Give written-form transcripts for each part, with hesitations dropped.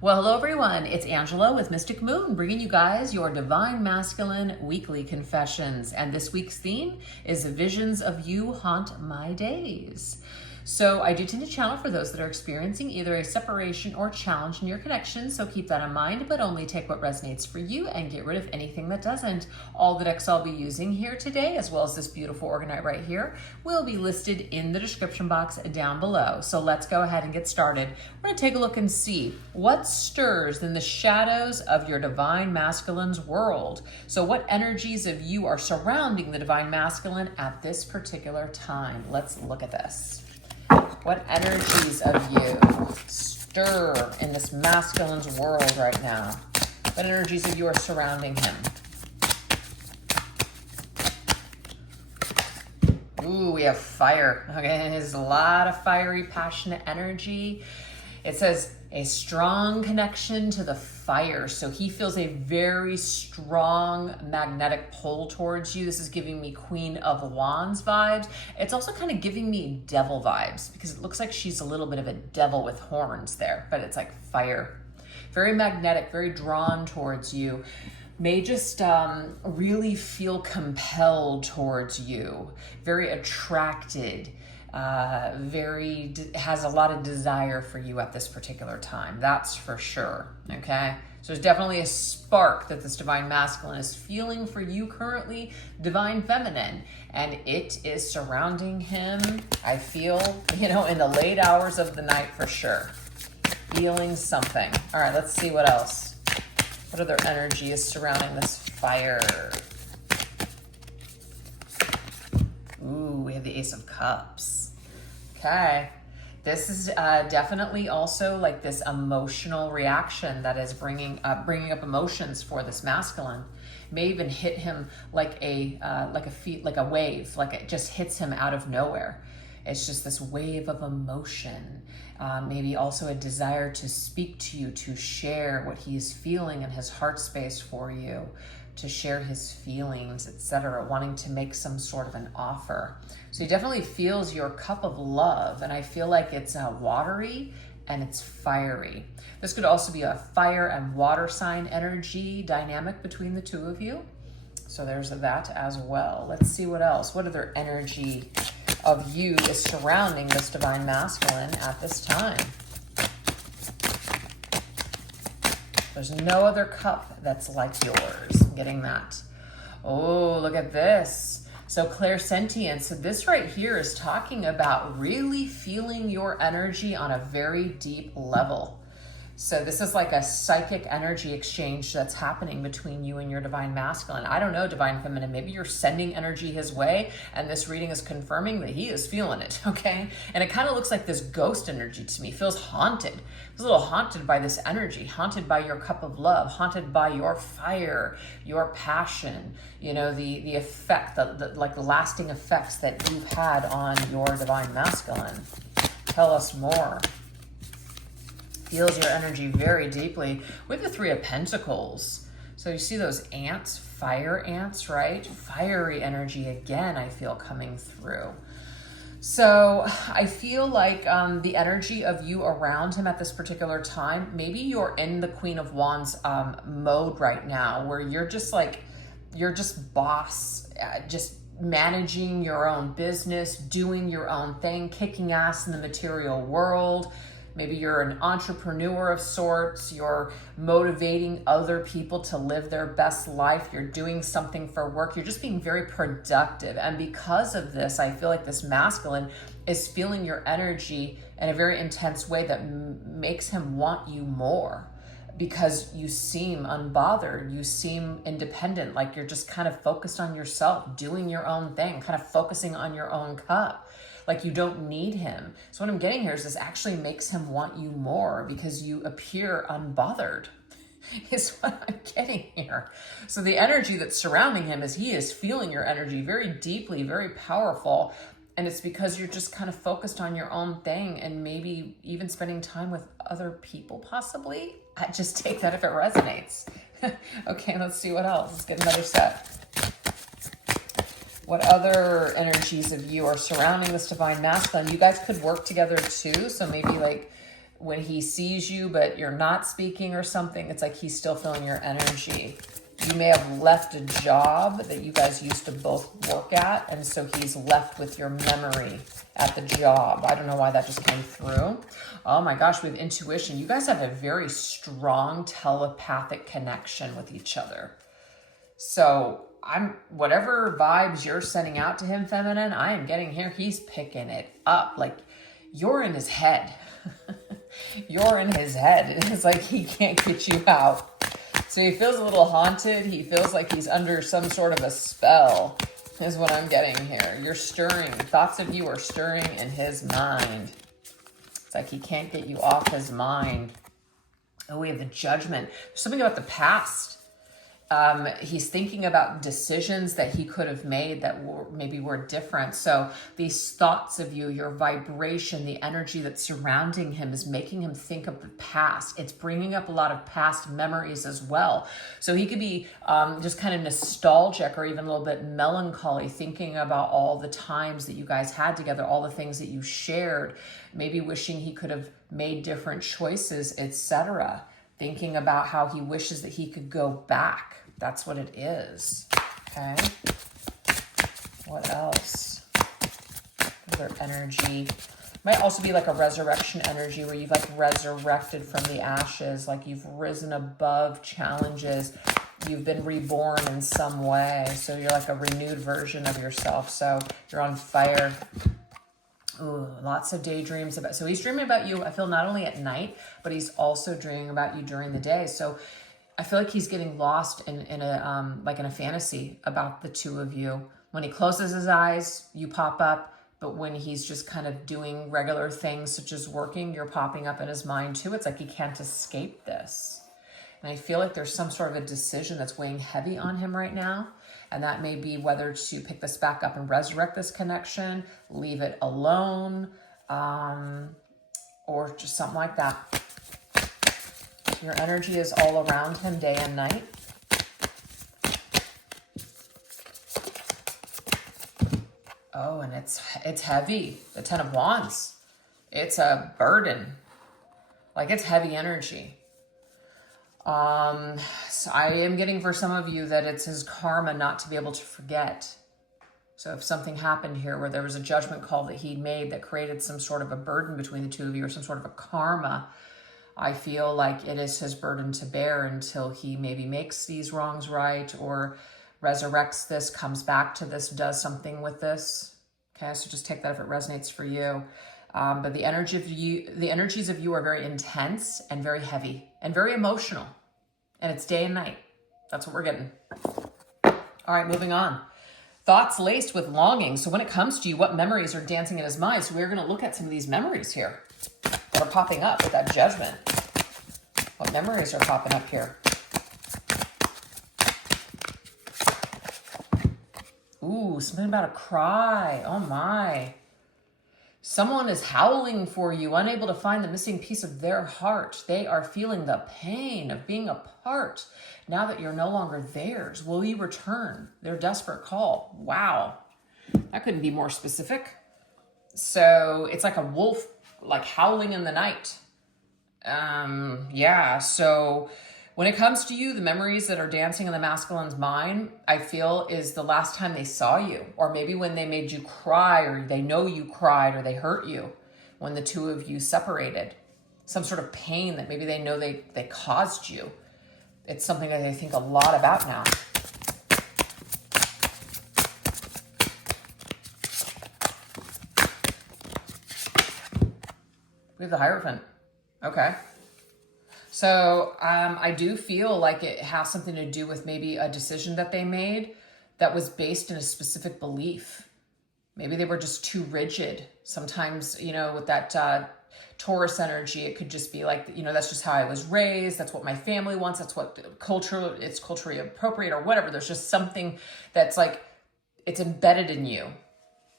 Well, hello everyone. It's Angela with Mystic Moon, bringing you guys your Divine Masculine Weekly Confessions. And this week's theme is Visions of You Haunt My Days. So I do tend to channel for those that are experiencing either a separation or challenge in your connection. So keep that in mind, but only take what resonates for you and get rid of anything that doesn't. All the decks I'll be using here today, as well as this beautiful Orgonite right here, will be listed in the description box down below. So let's go ahead and get started. We're going to take a look and see what stirs in the shadows of your Divine Masculine's world. So what energies of you are surrounding the Divine Masculine at this particular time? Let's look at this. What energies of you stir in this masculine's world right now? What energies of you are surrounding him? Ooh, we have fire. Okay, there's a lot of fiery, passionate energy. It says a strong connection to the fire. So he feels a very strong magnetic pull towards you. This is giving me Queen of Wands vibes. It's also kind of giving me devil vibes because it looks like she's a little bit of a devil with horns there, but it's like fire. Very magnetic, very drawn towards you. May just really feel compelled towards you. Very attracted. Has a lot of desire for you at this particular time. That's for sure. Okay. So there's definitely a spark that this Divine Masculine is feeling for you currently, Divine Feminine, and it is surrounding him. I feel, in the late hours of the night for sure. Feeling something. All right, let's see what else. What other energy is surrounding this fire? Ooh, we have the Ace of Cups. Okay. This is definitely also like this emotional reaction that is bringing up emotions for this masculine. May even hit him like a wave, like it just hits him out of nowhere. It's just this wave of emotion. Maybe also a desire to speak to you, to share what he is feeling in his heart space for you, to share his feelings, etc., wanting to make some sort of an offer. So he definitely feels your cup of love, and I feel like it's watery and it's fiery. This could also be a fire and water sign energy dynamic between the two of you. So there's that as well. Let's see what else. What other energy of you is surrounding this Divine Masculine at this time? There's no other cup that's like yours. I'm getting that. Oh, look at this. So clairsentience. So this right here is talking about really feeling your energy on a very deep level. So this is like a psychic energy exchange that's happening between you and your Divine Masculine. I don't know, Divine Feminine, maybe you're sending energy his way and this reading is confirming that he is feeling it, okay? And it kind of looks like this ghost energy to me. Feels haunted. Feels a little haunted by this energy, haunted by your cup of love, haunted by your fire, your passion, the effect, the lasting effects that you've had on your Divine Masculine. Tell us more. Feels your energy very deeply with the Three of Pentacles. So you see those ants, fire ants, right? Fiery energy again, I feel coming through. So I feel like the energy of you around him at this particular time, maybe you're in the Queen of Wands mode right now, where you're just boss, just managing your own business, doing your own thing, kicking ass in the material world. Maybe you're an entrepreneur of sorts. You're motivating other people to live their best life. You're doing something for work. You're just being very productive. And because of this, I feel like this masculine is feeling your energy in a very intense way that makes him want you more, because you seem unbothered. You seem independent, like you're just kind of focused on yourself, doing your own thing, kind of focusing on your own cup. Like you don't need him. So what I'm getting here is this actually makes him want you more because you appear unbothered is what I'm getting here. So the energy that's surrounding him is he is feeling your energy very deeply, very powerful. And it's because you're just kind of focused on your own thing and maybe even spending time with other people possibly. I just take that if it resonates. Okay, let's see what else. Let's get another set. What other energies of you are surrounding this Divine Masculine? You guys could work together too. So maybe like when he sees you, but you're not speaking or something, it's like he's still feeling your energy. You may have left a job that you guys used to both work at, and so he's left with your memory at the job. I don't know why that just came through. Oh my gosh, with intuition, you guys have a very strong telepathic connection with each other. So whatever vibes you're sending out to him, feminine, I am getting here. He's picking it up. Like, you're in his head. You're in his head. It's like he can't get you out. So he feels a little haunted. He feels like he's under some sort of a spell, is what I'm getting here. You're stirring. Thoughts of you are stirring in his mind. It's like he can't get you off his mind. Oh, we have the Judgment. There's something about the past. He's thinking about decisions that he could have made that maybe were different. So these thoughts of you, your vibration, the energy that's surrounding him is making him think of the past. It's bringing up a lot of past memories as well. So he could be just kind of nostalgic or even a little bit melancholy, thinking about all the times that you guys had together, all the things that you shared, maybe wishing he could have made different choices, etc. Thinking about how he wishes that he could go back. That's what it is. Okay. What else? Other energy. Might also be like a resurrection energy where you've like resurrected from the ashes, like you've risen above challenges. You've been reborn in some way. So you're like a renewed version of yourself. So you're on fire. Ooh, lots of daydreams about. So he's dreaming about you, I feel, not only at night, but he's also dreaming about you during the day. So I feel like he's getting lost in a fantasy about the two of you. When he closes his eyes, you pop up. But when he's just kind of doing regular things, such as working, you're popping up in his mind too. It's like he can't escape this. And I feel like there's some sort of a decision that's weighing heavy on him right now. And that may be whether to pick this back up and resurrect this connection, leave it alone, or just something like that. Your energy is all around him day and night. Oh, and it's heavy. The Ten of Wands. It's a burden. Like, it's heavy energy. So I am getting for some of you that it's his karma not to be able to forget. So if something happened here where there was a judgment call that he made that created some sort of a burden between the two of you, or some sort of a karma, I feel like it is his burden to bear until he maybe makes these wrongs right, or resurrects this, comes back to this, does something with this. Okay, so just take that if it resonates for you. But the energies of you are very intense and very heavy and very emotional. And it's day and night. That's what we're getting. All right, moving on. Thoughts laced with longing. So when it comes to you, what memories are dancing in his mind? So we're going to look at some of these memories here that are popping up with that Judgment. What memories are popping up here? Ooh, something about a cry. Oh my. Someone is howling for you, unable to find the missing piece of their heart. They are feeling the pain of being apart now that you're no longer theirs. Will you return? Their desperate call. Wow. That couldn't be more specific. So it's like a wolf, like howling in the night. Yeah, so when it comes to you, the memories that are dancing in the masculine's mind, I feel, is the last time they saw you, or maybe when they made you cry, or they know you cried, or they hurt you when the two of you separated. Some sort of pain that maybe they know they caused you. It's something that they think a lot about now. We have the Hierophant. Okay. So I do feel like it has something to do with maybe a decision that they made that was based in a specific belief. Maybe they were just too rigid. Sometimes, with that Taurus energy, it could just be like, that's just how I was raised. That's what my family wants. That's what it's culturally appropriate or whatever. There's just something that's like, it's embedded in you.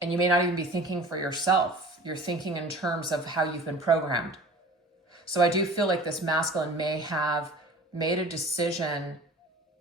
And you may not even be thinking for yourself. You're thinking in terms of how you've been programmed. So I do feel like this masculine may have made a decision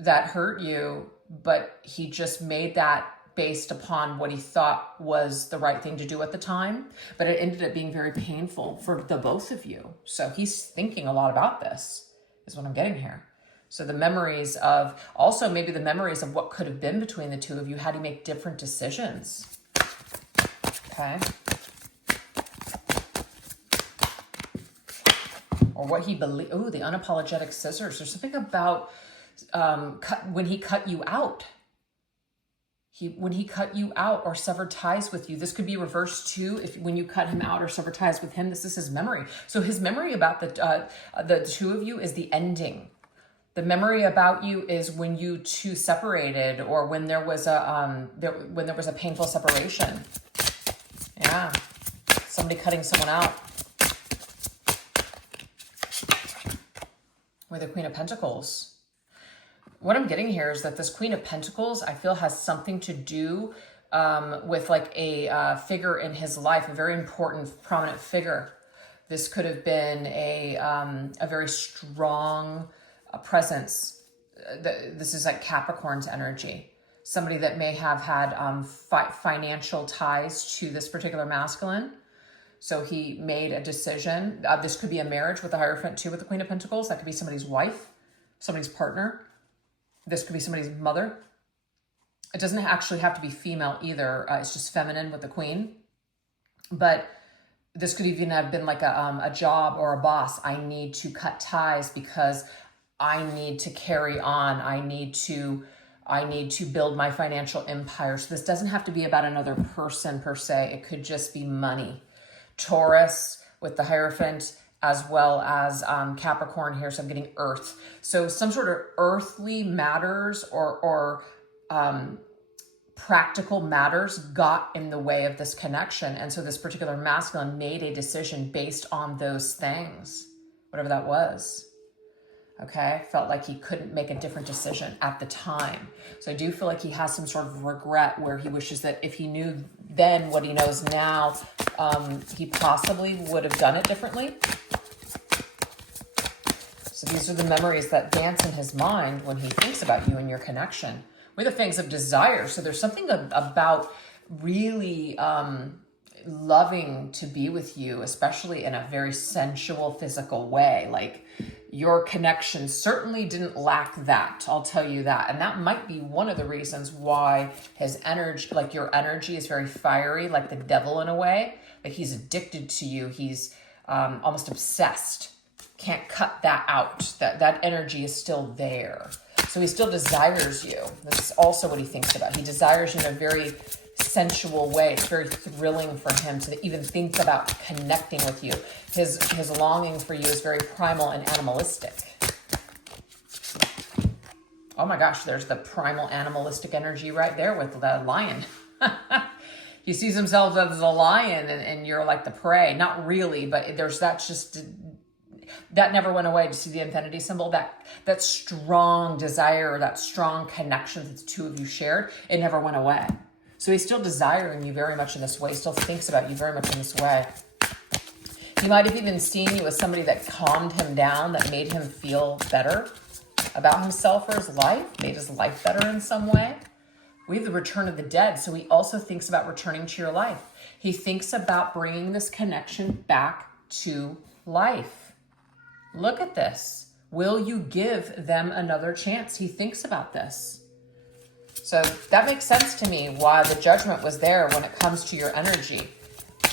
that hurt you, but he just made that based upon what he thought was the right thing to do at the time, but it ended up being very painful for the both of you. So he's thinking a lot about this, is what I'm getting here. So the memories of, also maybe the memories of what could have been between the two of you, how do you make different decisions? Okay. Or what he believed. Oh, the unapologetic scissors. There's something about when he cut you out. When he cut you out or severed ties with you. This could be reversed too. When you cut him out or severed ties with him, this is his memory. So his memory about the two of you is the ending. The memory about you is when you two separated, or when there was a painful separation. Yeah, somebody cutting someone out. With the Queen of Pentacles. What I'm getting here is that this Queen of Pentacles, I feel, has something to do with like a figure in his life, a very important, prominent figure. This could have been a very strong presence. This is like Capricorn's energy. Somebody that may have had financial ties to this particular masculine. So he made a decision. This could be a marriage with the Hierophant too, with the Queen of Pentacles. That could be somebody's wife, somebody's partner. This could be somebody's mother. It doesn't actually have to be female either. It's just feminine with the Queen. But this could even have been like a job or a boss. I need to cut ties because I need to carry on. I need to build my financial empire. So this doesn't have to be about another person per se. It could just be money. Taurus with the Hierophant, as well as Capricorn here. So I'm getting earth. So some sort of earthly matters or practical matters got in the way of this connection. And so this particular masculine made a decision based on those things, whatever that was. Okay, felt like he couldn't make a different decision at the time. So I do feel like he has some sort of regret where he wishes that if he knew then what he knows now, he possibly would have done it differently. So these are the memories that dance in his mind when he thinks about you and your connection. We're the things of desire. So there's something about really loving to be with you, especially in a very sensual, physical way. Like your connection certainly didn't lack that. I'll tell you that. And that might be one of the reasons why his energy, like your energy, is very fiery, like the devil in a way. Like he's addicted to you. He's almost obsessed. Can't cut that out. That energy is still there. So he still desires you. This is also what he thinks about. He desires you in a very sensual way. It's very thrilling for him to even think about connecting with you. His longing for you is very primal and animalistic. Oh my gosh, there's the primal animalistic energy right there with the lion. He sees himself as a lion and you're like the prey. Not really, but there's that never went away. To see the infinity symbol, that strong desire, that strong connection that the two of you shared, it never went away. So he's still desiring you very much in this way. He still thinks about you very much in this way. He might have even seen you as somebody that calmed him down, that made him feel better about himself or his life, made his life better in some way. We have the return of the dead. So he also thinks about returning to your life. He thinks about bringing this connection back to life. Look at this. Will you give them another chance? He thinks about this. So that makes sense to me why the judgment was there when it comes to your energy.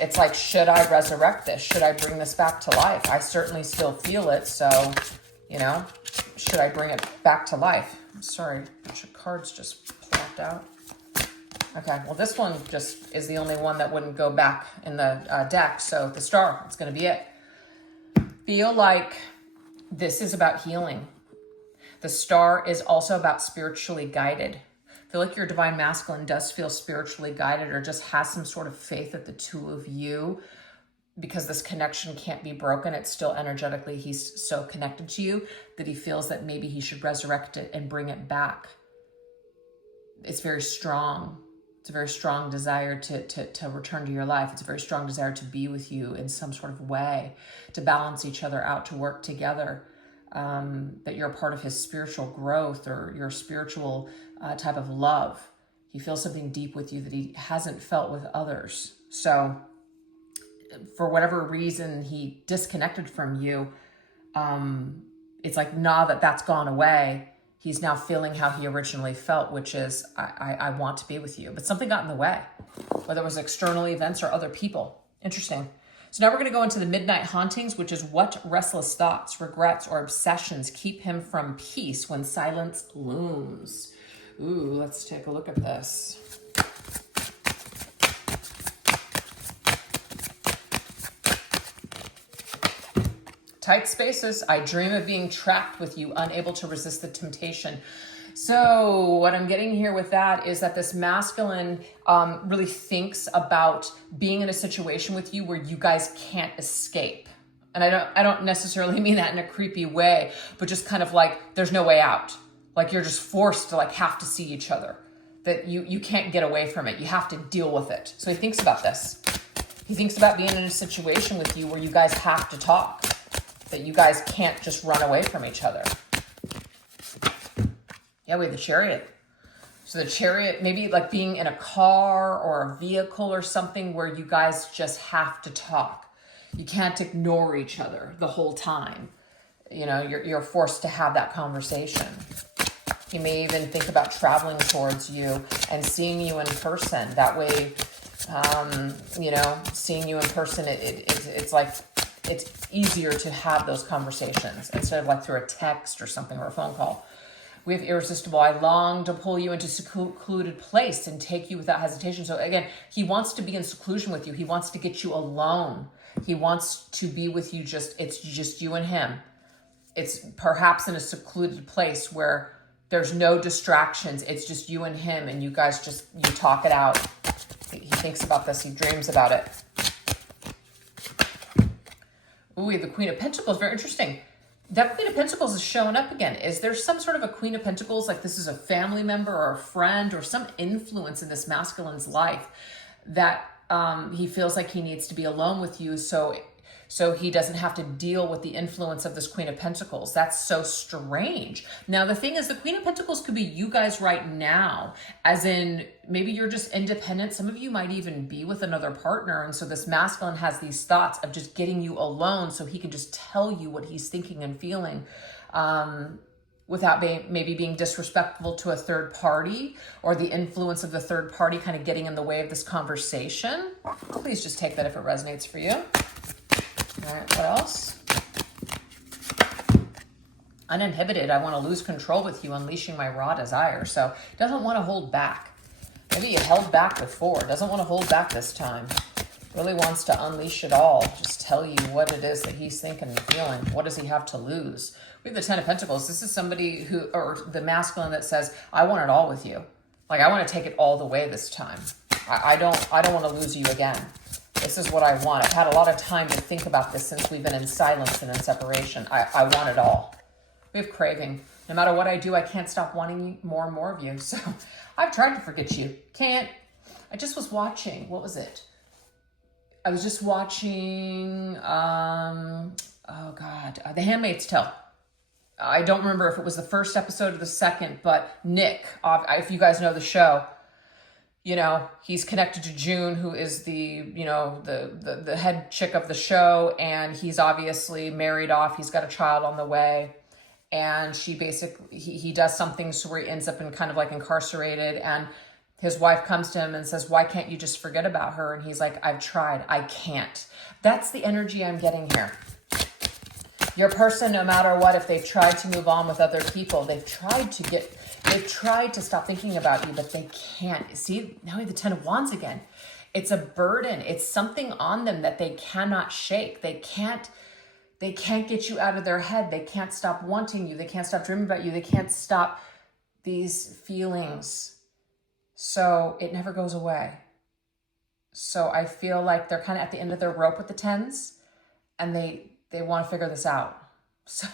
It's like, should I resurrect this? Should I bring this back to life? I certainly still feel it. So, should I bring it back to life? I'm sorry, a bunch of cards just plopped out. Okay, well, this one just is the only one that wouldn't go back in the deck. So the star, it's going to be it. Feel like this is about healing. The star is also about spiritually guided. Feel like your divine masculine does feel spiritually guided or just has some sort of faith that the two of you, because this connection can't be broken, it's still energetically, he's so connected to you that he feels that maybe he should resurrect it and bring it back. It's very strong. It's a very strong desire to return to your life. It's a very strong desire to be with you in some sort of way, to balance each other out, to work together. That you're a part of his spiritual growth or your spiritual type of love. He feels something deep with you that he hasn't felt with others. So for whatever reason he disconnected from you, it's like now that that's gone away, he's now feeling how he originally felt, which is, I want to be with you. But something got in the way, whether it was external events or other people. Interesting. So now we're going to go into the midnight hauntings, which is what restless thoughts, regrets, or obsessions keep him from peace when silence looms. Ooh, let's take a look at this. Tight spaces. I dream of being trapped with you, unable to resist the temptation. So what I'm getting here with that is that this masculine really thinks about being in a situation with you where you guys can't escape. And I don't necessarily mean that in a creepy way, but just kind of like there's no way out. Like you're just forced to like have to see each other. That you can't get away from it. You have to deal with it. So he thinks about this. He thinks about being in a situation with you where you guys have to talk. That you guys can't just run away from each other. Yeah, we have the Chariot. So the Chariot, maybe like being in a car or a vehicle or something where you guys just have to talk. You can't ignore each other the whole time. You know, you're forced to have that conversation. He may even think about traveling towards you and seeing you in person. That way, you know, seeing you in person, it's like, it's easier to have those conversations instead of like through a text or something or a phone call. We have irresistible. I long to pull you into secluded place and take you without hesitation. So again, he wants to be in seclusion with you. He wants to get you alone. He wants to be with you. It's just you and him. It's perhaps in a secluded place where there's no distractions. It's just you and him, and you guys you talk it out. He thinks about this. He dreams about it. Ooh, the Queen of Pentacles, very interesting. That Queen of Pentacles is showing up again. Is there some sort of a Queen of Pentacles, like this is a family member or a friend or some influence in this masculine's life that he feels like he needs to be alone with you so he doesn't have to deal with the influence of this Queen of Pentacles. That's so strange. Now, the thing is, the Queen of Pentacles could be you guys right now, as in maybe you're just independent. Some of you might even be with another partner. And so this masculine has these thoughts of just getting you alone so he can just tell you what he's thinking and feeling without maybe being disrespectful to a third party or the influence of the third party kind of getting in the way of this conversation. Please just take that if it resonates for you. All right, what else? Uninhibited, I want to lose control with you, unleashing my raw desire. So doesn't want to hold back. Maybe you held back before. Doesn't want to hold back this time. Really wants to unleash it all. Just tell you what it is that he's thinking and feeling. What does he have to lose? We have the Ten of Pentacles. This is somebody who, or the masculine that says, I want it all with you. Like, I want to take it all the way this time. I don't want to lose you again. This is what I want. I've had a lot of time to think about this since we've been in silence and in separation. I want it all. We have craving. No matter what I do, I can't stop wanting more and more of you. So I've tried to forget you. Can't. I just was watching. What was it? I was just watching, The Handmaid's Tale. I don't remember if it was the first episode or the second, but Nick, if you guys know the show, you know, he's connected to June, who is the head chick of the show, and he's obviously married off. He's got a child on the way, and he does something so where he ends up in kind of like incarcerated, and his wife comes to him and says, why can't you just forget about her? And he's like, I've tried. I can't. That's the energy I'm getting here. Your person, no matter what, if they've tried to move on with other people, they've tried to stop thinking about you, but they can't. See, now we have the Ten of Wands again. It's a burden. It's something on them that they cannot shake. They can't get you out of their head. They can't stop wanting you. They can't stop dreaming about you. They can't stop these feelings. So it never goes away. So I feel like they're kind of at the end of their rope with the tens, and they want to figure this out. So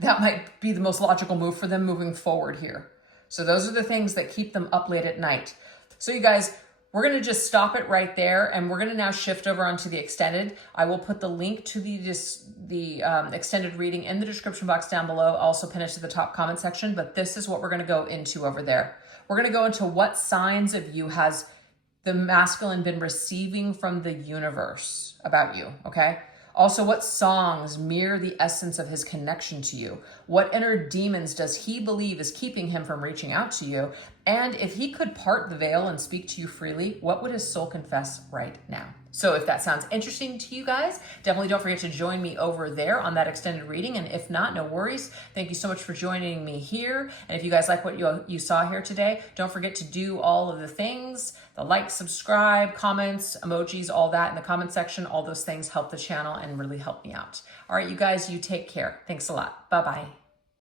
that might be the most logical move for them moving forward here. So those are the things that keep them up late at night. So you guys, we're going to just stop it right there, and we're going to now shift over onto the extended. I will put the link to the extended reading in the description box down below. I'll also pin it to the top comment section, but this is what we're going to go into over there. We're going to go into what signs of you has the masculine been receiving from the universe about you, okay? Also, what songs mirror the essence of his connection to you? What inner demons does he believe is keeping him from reaching out to you? And if he could part the veil and speak to you freely, what would his soul confess right now? So if that sounds interesting to you guys, definitely don't forget to join me over there on that extended reading. And if not, no worries. Thank you so much for joining me here. And if you guys like what you saw here today, don't forget to do all of the things, the like, subscribe, comments, emojis, all that in the comment section. All those things help the channel and really help me out. All right, you guys, you take care. Thanks a lot. Bye-bye.